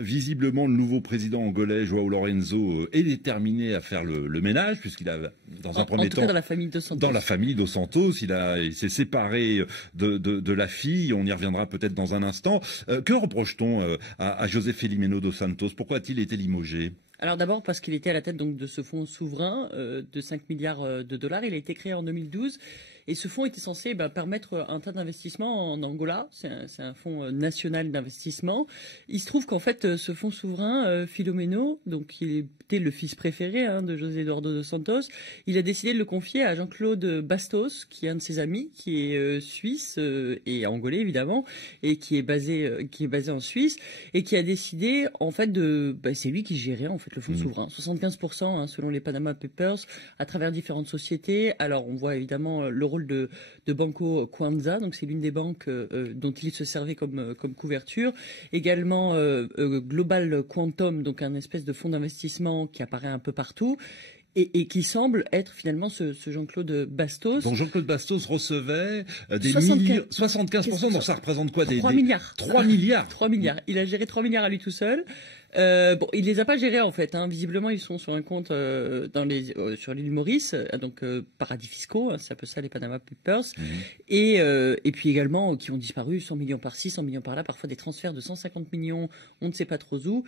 Visiblement, le nouveau président angolais, João Lourenço, est déterminé à faire le ménage, puisqu'il a, dans un premier temps, dans la famille dos Santos. Dans la famille dos Santos, il s'est séparé de la fille. On y reviendra peut-être dans un instant. Que reproche-t-on à José Felimeno dos Santos? Pourquoi a-t-il été limogé? Alors d'abord parce qu'il était à la tête donc de ce fonds souverain de 5 milliards de dollars. Il a été créé en 2012 et ce fonds était censé permettre un tas d'investissements en Angola. C'est un fonds national d'investissement. Il se trouve qu'en fait ce fonds souverain, Filomeno, donc il était le fils préféré de José Eduardo dos Santos, il a décidé de le confier à Jean-Claude Bastos, qui est un de ses amis, qui est suisse et angolais évidemment, et qui est basé en Suisse, et qui a décidé en fait c'est lui qui gérait en fait le fonds souverain, 75% selon les Panama Papers, à travers différentes sociétés. Alors on voit évidemment le rôle de Banco Kwanza, donc c'est l'une des banques dont il se servait comme couverture. Également Global Quantum, donc un espèce de fonds d'investissement qui apparaît un peu partout. Et qui semble être finalement ce Jean-Claude Bastos. Donc Jean-Claude Bastos recevait des 75%, donc ça représente quoi? 3 milliards. 3 milliards. 3 milliards. Il a géré 3 milliards à lui tout seul. Il les a pas gérés en fait. Visiblement, ils sont sur un compte sur l'île Maurice, donc paradis fiscaux. C'est un peu ça les Panama Papers. Et puis également qui ont disparu 100 millions par-ci, 100 millions par-là, parfois des transferts de 150 millions, on ne sait pas trop où.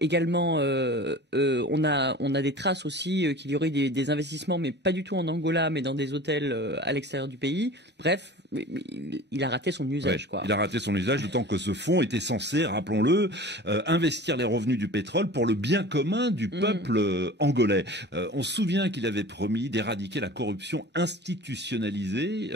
Également, on a des traces aussi qu'il y aurait des investissements, mais pas du tout en Angola, mais dans des hôtels à l'extérieur du pays. Bref, il a raté son usage. Ouais, il a raté son usage, d'autant que ce fonds était censé, rappelons-le, investir les revenus du pétrole pour le bien commun du peuple angolais. On se souvient qu'il avait promis d'éradiquer la corruption institutionnalisée.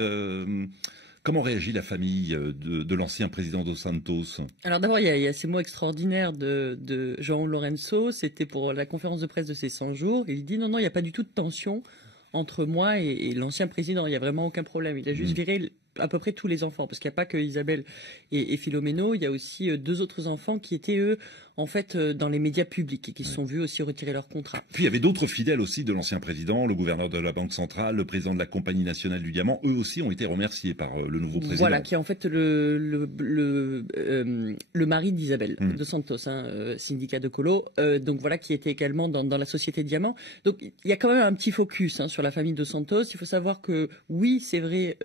Comment réagit la famille de l'ancien président dos Santos? Alors d'abord, il y a ces mots extraordinaires de João Lourenço. C'était pour la conférence de presse de ses 100 jours. Il dit non, il n'y a pas du tout de tension entre moi et l'ancien président. Il n'y a vraiment aucun problème. Il a juste viré à peu près tous les enfants, parce qu'il n'y a pas que Isabelle et Filomeno, il y a aussi 2 autres enfants qui étaient, eux, en fait, dans les médias publics et qui se sont vus aussi retirer leur contrat. Puis il y avait d'autres fidèles aussi de l'ancien président, le gouverneur de la Banque centrale, le président de la Compagnie nationale du diamant, eux aussi ont été remerciés par le nouveau président. Voilà, qui est en fait le mari d'Isabelle dos Santos, syndicat de colo, donc voilà, qui était également dans la société Diamant. Donc il y a quand même un petit focus sur la famille dos Santos. Il faut savoir que oui, c'est vrai,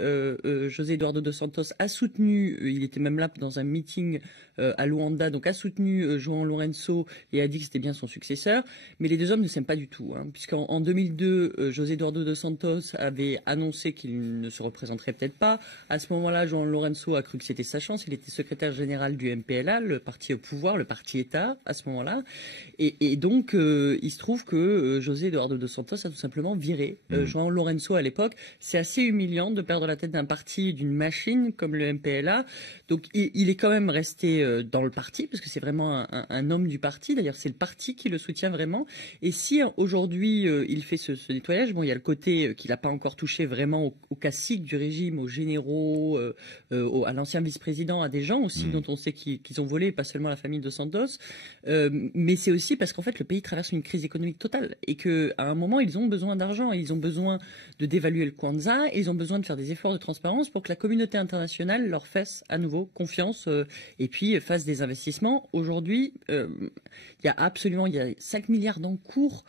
José Eduardo dos Santos a soutenu, il était même là dans un meeting à Luanda, donc a soutenu João Lourenço et a dit que c'était bien son successeur, mais les deux hommes ne s'aiment pas du tout, puisqu'en 2002, José Eduardo dos Santos avait annoncé qu'il ne se représenterait peut-être pas. À ce moment-là, João Lourenço a cru que c'était sa chance, il était secrétaire général du MPLA, le parti au pouvoir, le parti État, à ce moment-là, et donc il se trouve que José Eduardo dos Santos a tout simplement viré João Lourenço à l'époque. C'est assez humiliant de perdre la tête d'un parti, d'une machine comme le MPLA, donc il est quand même resté dans le parti, parce que c'est vraiment un homme du parti. D'ailleurs, c'est le parti qui le soutient vraiment. Et si aujourd'hui il fait ce nettoyage, bon, il y a le côté qu'il n'a pas encore touché vraiment aux caciques du régime, aux généraux, à l'ancien vice-président, à des gens aussi dont on sait qu'ils ont volé, pas seulement la famille dos Santos. Mais c'est aussi parce qu'en fait le pays traverse une crise économique totale et qu'à un moment ils ont besoin d'argent, et ils ont besoin de dévaluer le Kwanza, et ils ont besoin de faire des efforts de transparence pour que la communauté internationale leur fasse à nouveau confiance et puis fasse des investissements. Aujourd'hui, il y a 5 milliards d'encours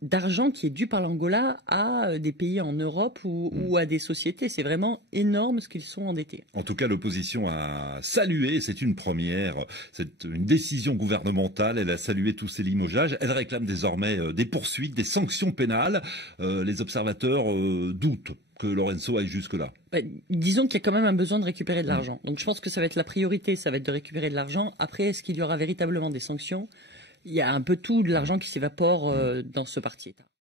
d'argent qui est dû par l'Angola à des pays en Europe ou à des sociétés. C'est vraiment énorme ce qu'ils sont endettés. En tout cas, l'opposition a salué, c'est une première, c'est une décision gouvernementale, elle a salué tous ces limogeages, elle réclame désormais des poursuites, des sanctions pénales. Les observateurs doutent que Lourenço aille jusque-là. Disons qu'il y a quand même un besoin de récupérer de l'argent. Donc je pense que ça va être la priorité, ça va être de récupérer de l'argent. Après, est-ce qu'il y aura véritablement des sanctions? Il y a un peu tout de l'argent qui s'évapore dans ce parti État.